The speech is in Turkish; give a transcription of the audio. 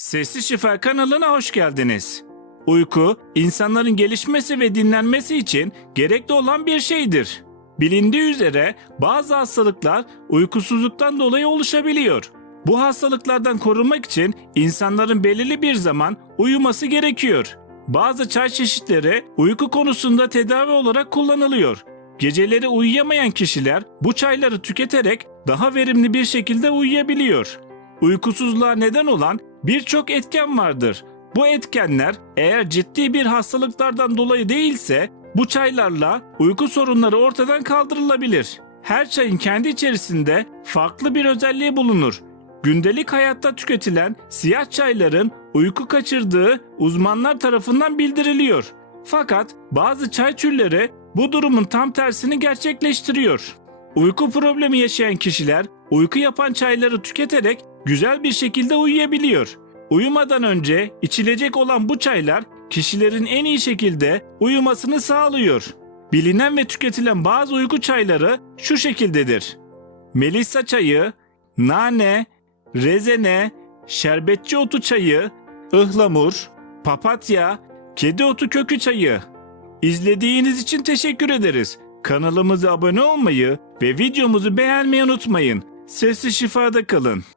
Sesli Şifa kanalına hoş geldiniz. Uyku, insanların gelişmesi ve dinlenmesi için gerekli olan bir şeydir. Bilindiği üzere bazı hastalıklar uykusuzluktan dolayı oluşabiliyor. Bu hastalıklardan korunmak için insanların belirli bir zaman uyuması gerekiyor. Bazı çay çeşitleri uyku konusunda tedavi olarak kullanılıyor. Geceleri uyuyamayan kişiler bu çayları tüketerek daha verimli bir şekilde uyuyabiliyor. Uykusuzluğa neden olan birçok etken vardır. Bu etkenler eğer ciddi bir hastalıklardan dolayı değilse bu çaylarla uyku sorunları ortadan kaldırılabilir. Her çayın kendi içerisinde farklı bir özelliği bulunur. Gündelik hayatta tüketilen siyah çayların uyku kaçırdığı uzmanlar tarafından bildiriliyor. Fakat bazı çay türleri bu durumun tam tersini gerçekleştiriyor. Uyku problemi yaşayan kişiler uyku yapan çayları tüketerek güzel bir şekilde uyuyabiliyor. Uyumadan önce içilecek olan bu çaylar kişilerin en iyi şekilde uyumasını sağlıyor. Bilinen ve tüketilen bazı uyku çayları şu şekildedir. Melisa çayı, nane, rezene, şerbetçi otu çayı, ıhlamur, papatya, kedi otu kökü çayı. İzlediğiniz için teşekkür ederiz. Kanalımıza abone olmayı ve videomuzu beğenmeyi unutmayın. Sesli şifada kalın.